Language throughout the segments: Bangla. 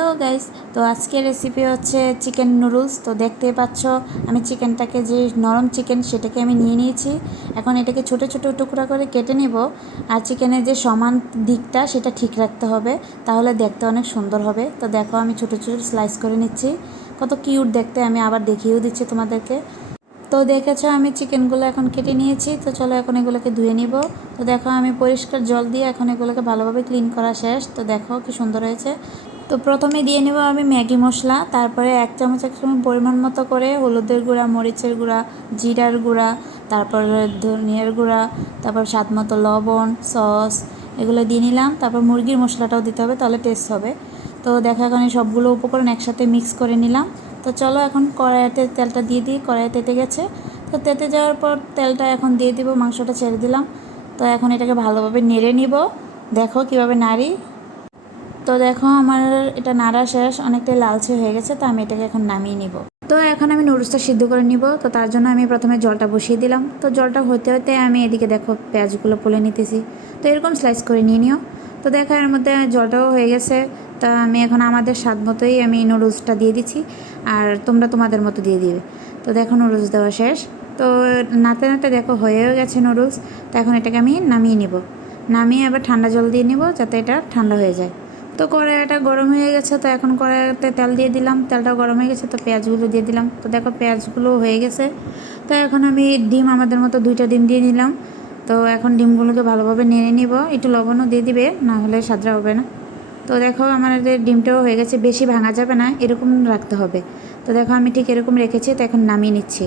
হ্যালো গাইস, তো আজকের রেসিপি হচ্ছে চিকেন নুডলস। তো দেখতেই পাচ্ছ আমি চিকেনটাকে, যে নরম চিকেন সেটাকে আমি নিয়ে নিয়েছি। এখন এটাকে ছোট ছোট টুকরা করে কেটে নেব। আর চিকেনের যে সমান দিকটা সেটা ঠিক রাখতে হবে, তাহলে দেখতে অনেক সুন্দর হবে। তো দেখো আমি ছোট ছোট স্লাইস করে নিচ্ছি, কত কিউট দেখতে। আমি আবার দেখিয়েও দিচ্ছি তোমাদেরকে। তো দেখেছো আমি চিকেনগুলো এখন কেটে নিয়েছি। তো চলো এখন এগুলোকে ধুয়ে নিব। তো দেখো আমি পরিষ্কার জল দিয়ে এখন এগুলোকে ভালোভাবে ক্লিন করা শেষ। তো দেখো কি সুন্দর হয়েছে। তো প্রথমে দিয়ে নেব আমি ম্যাগি মশলা, তারপরে এক চামচ পরিমাণ মতো করে হলুদের গুঁড়া, মরিচের গুঁড়া, জিরার গুঁড়া, তারপর ধনিয়ার গুঁড়া, তারপর স্বাদ মতো লবণ, সস এগুলো দিয়ে নিলাম। তারপর মুরগির মশলাটাও দিতে হবে, তাহলে টেস্ট হবে। তো দেখো এখন এই সবগুলো উপকরণ একসাথে মিক্স করে নিলাম। তো চলো এখন কড়াইতে তেলটা দিয়ে দিই। কড়াই তেতে গেছে। তো তেতে যাওয়ার পর তেলটা এখন দিয়ে দিব, মাংসটা ছেড়ে দিলাম। তো এখন এটাকে ভালোভাবে নেড়ে নিব। দেখো কিভাবে নাড়ি। তো দেখো আমার এটা নাড়া শেষ, অনেকটাই লালচে হয়ে গেছে। তো আমি এটাকে এখন নামিয়ে নিব। তো এখন আমি নুডলসটা সিদ্ধ করে নিব। তো তার জন্য আমি প্রথমে জলটা বসিয়ে দিলাম। তো জলটা হতে হতে আমি এদিকে দেখো পেঁয়াজগুলো পলে নিতেছি। তো এরকম স্লাইস করে নিয়ে নিও। তো দেখো এর মধ্যে জলটাও হয়ে গেছে। তা আমি এখন আমাদের স্বাদ মতোই আমি নুডলসটা দিয়ে দিচ্ছি, আর তোমরা তোমাদের মতো দিয়ে দিবে। তো দেখো নুডলস দেওয়া শেষ। তো নাড়তে নাড়তে দেখো হয়েও গেছে নুডলস। তো এখন এটাকে আমি নামিয়ে নিব। নামিয়ে আবার ঠান্ডা জল দিয়ে নিব, যাতে এটা ঠান্ডা হয়ে যায়। তো কড়াইটা গরম হয়ে গেছে। তো এখন কড়াইতে তেল দিয়ে দিলাম, তেলটা গরম হয়ে গেছে। তো পেঁয়াজগুলো দিয়ে দিলাম। তো দেখো পেঁয়াজগুলো হয়ে গেছে। তো এখন আমি ডিম আমাদের মতো 2টা ডিম দিয়ে নিলাম। তো এখন ডিমগুলোকে ভালোভাবে নেড়ে নিব। একটু লবণও দিয়ে দিবে, না হলে স্বাদটা হবে না। তো দেখো আমাদের ডিমটাও হয়ে গেছে, বেশি ভাঙা যাবে না, এরকম রাখতে হবে। তো দেখো আমি ঠিক এরকম রেখেছি। তো এখন নামিয়ে নিচ্ছি।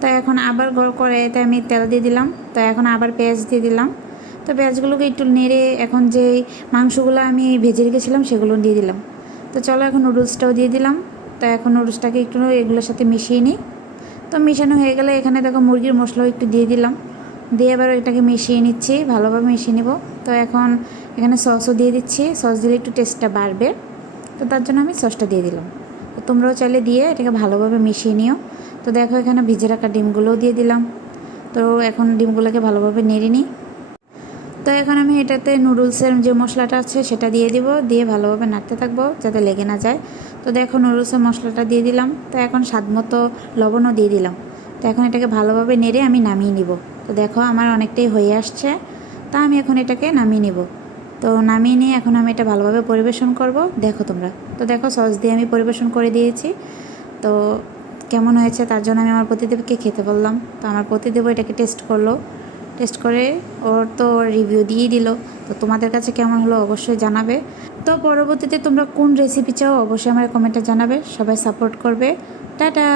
তো এখন আবার কড়াইতে আমি তেল দিয়ে দিলাম। তো এখন আবার পেঁয়াজ দিয়ে দিলাম। তো পেঁয়াজগুলোকে একটু নেড়ে এখন যেই মাংসগুলো আমি ভেজে রেখেছিলাম সেগুলো দিয়ে দিলাম। তো চলো এখন নুডলসটাও দিয়ে দিলাম। তো এখন নুডলসটাকে একটু এগুলোর সাথে মিশিয়ে নিই। তো মিশানো হয়ে গেলে এখানে দেখো মুরগির মশলাও একটু দিয়ে দিলাম। দিয়ে এবার এটাকে মিশিয়ে নিচ্ছি, ভালোভাবে মিশিয়ে নেব। তো এখন এখানে সসও দিয়ে দিচ্ছি, সস দিলে একটু টেস্টটা বাড়বে। তো তার জন্য আমি সসটা দিয়ে দিলাম। তো তোমরাও চাইলে দিয়ে এটাকে ভালোভাবে মিশিয়ে নিও। তো দেখো এখানে ভিজে রাখা ডিমগুলোও দিয়ে দিলাম। তো এখন ডিমগুলোকে ভালোভাবে নেড়ে নিই। তো এখন আমি এটাতে নুডলসের যে মশলাটা আছে সেটা দিয়ে দিব, দিয়ে ভালোভাবে নাড়তে থাকবো যাতে লেগে না যায়। তো দেখো নুডলসের মশলাটা দিয়ে দিলাম। তো এখন স্বাদ মতো লবণও দিয়ে দিলাম। তো এখন এটাকে ভালোভাবে নেড়ে আমি নামিয়ে নিব। তো দেখো আমার অনেকটাই হয়ে আসছে। তা আমি এখন এটাকে নামিয়ে নিব। তো নামিয়ে নিয়ে এখন আমি এটা ভালোভাবে পরিবেশন করব। দেখো তোমরা, তো দেখো সস দিয়ে আমি পরিবেশন করে দিয়েছি। তো কেমন হয়েছে তার জন্য আমি আমার প্রতিদেবকে খেতে বললাম। তো আমার প্রতিদেব এটাকে টেস্ট করলো। টেস্ট করে ওর তো রিভিউ দিয়ে দিল। তো তোমাদের কাছে কেমন হলো অবশ্যই জানাবে। তো পরবর্তীতে তোমরা কোন রেসিপি চাও অবশ্যই আমার কমেন্টে জানাবে। সবাই সাপোর্ট করবে। টাটা।